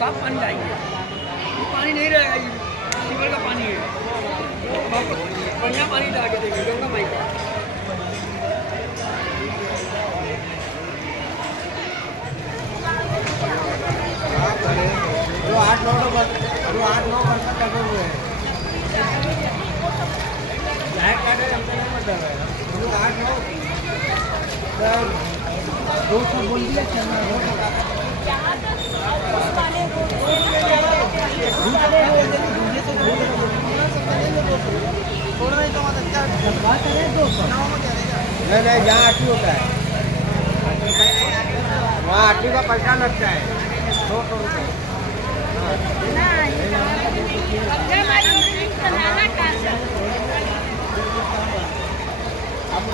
साफ पानी लाएंगे, पानी नहीं रहेगा, ये सीवर का पानी है, बढ़िया पानी ला के देंगे गंगा माई का। जो 8-9 बर्तन लगे हुए हैं, लाइट काटे हमसे नहीं मतलब है, 8-9 200 बोल दिया चलना है। नहीं जहाँ आटी होता है वहाँ आटी का पैसा लगता है 200 रुपये। आप